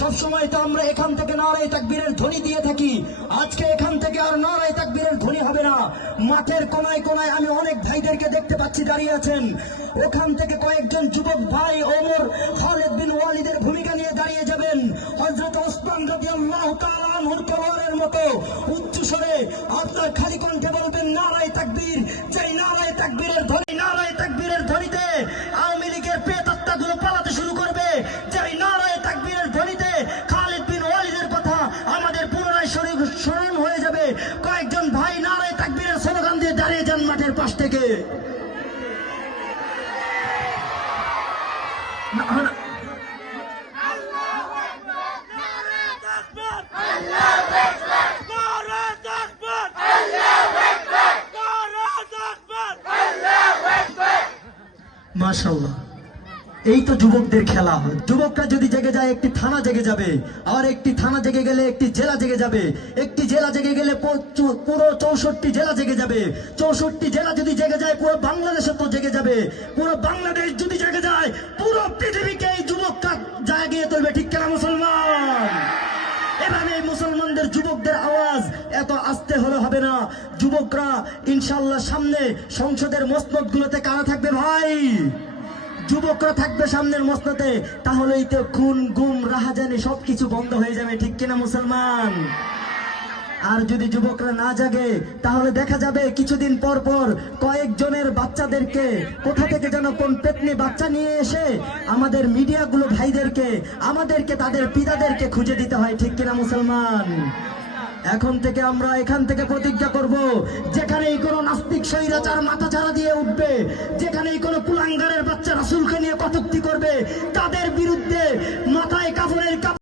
সবসময় তো আমরা এখান থেকে নারায় তাকবীরের ধ্বনি দিয়ে থাকি। আজকে এখান থেকে আর নারায় তাকবীরের ধ্বনি হবে না। মাঠের কোনায় কোনায় আমি অনেক ভাইদেরকে দেখতে পাচ্ছি দাঁড়িয়ে আছেন। ওখান থেকে কয়েকজন যুবক ভাই, ওমর, খালেদ বিন ওয়ালিদের ভূমিকা নিয়ে দাঁড়িয়ে যাবেন। হযরত ওসমান রাদিয়াল্লাহু তাআলা আনহুর তলোয়ারের মতো উচ্চ স্বরে আপনার খালি কণ্ঠে বলবেন, নারায় তাকবীর। যেই নারায় তাকবীরের ধ্বনি স্মরণ হয়ে যাবে। কয়েকজন ভাই নারায় তাকবীরের স্লোগান দিয়ে দাঁড়িয়ে যান মাঠের পাশ থেকে। মাশাল্লাহ এই তো যুবকদের খেলা যুবকরা যদি জেগে যায়, একটি থানা জেগে যাবে। আর একটি থানা জেগে গেলে একটি জেলা জেগে যাবে। একটি জেলা জেগে গেলে পুরো চৌষট্টি জেলা জেগে যাবে। চৌষট্টি জেলা যদি জেগে যায়, পুরো বাংলাদেশে তো জেগে যাবে। পুরো বাংলাদেশ যদি জেগে যায়, পুরো পৃথিবীকে এই যুবকরা জাগিয়ে তুলবে। ঠিক কেনা মুসলমান? এভাবে মুসলমানদের যুবকদের আওয়াজ এত আস্তে হলে হবে না। যুবকরা ইনশাল্লাহ সামনে সংসদের মসনদ গুলোতে কারা থাকবে ভাই। যুবকরা থাকবে সামনের মসনদে, তাহলেই তো খুন, গুম, রাহাজানি সবকিছু বন্ধ হয়ে যাবে, ঠিক কিনা মুসলমান? আর যদি যুবকরা না জাগে, তাহলে দেখা যাবে কিছুদিন পর পর কয়েকজনের বাচ্চাদেরকে কোথা থেকে যেন কোন পেতনি বাচ্চা নিয়ে এসে আমাদের মিডিয়াগুলো ভাইদেরকে, আমাদেরকে, তাদের পিতাদেরকে খুঁজে দিতে হয়, ঠিক কিনা মুসলমান? এখন থেকে আমরা এখান থেকে প্রতিজ্ঞা করব, যেখানেই কোনো নাস্তিক সৈরাচার মাথা ছাড়া দিয়ে উঠবে, যেখানেই কোনো কুলাঙ্গারের বাচ্চা রাসুলকে নিয়ে কটুক্তি করবে, তাদের বিরুদ্ধে মাথায় কাপড়ের কাপড়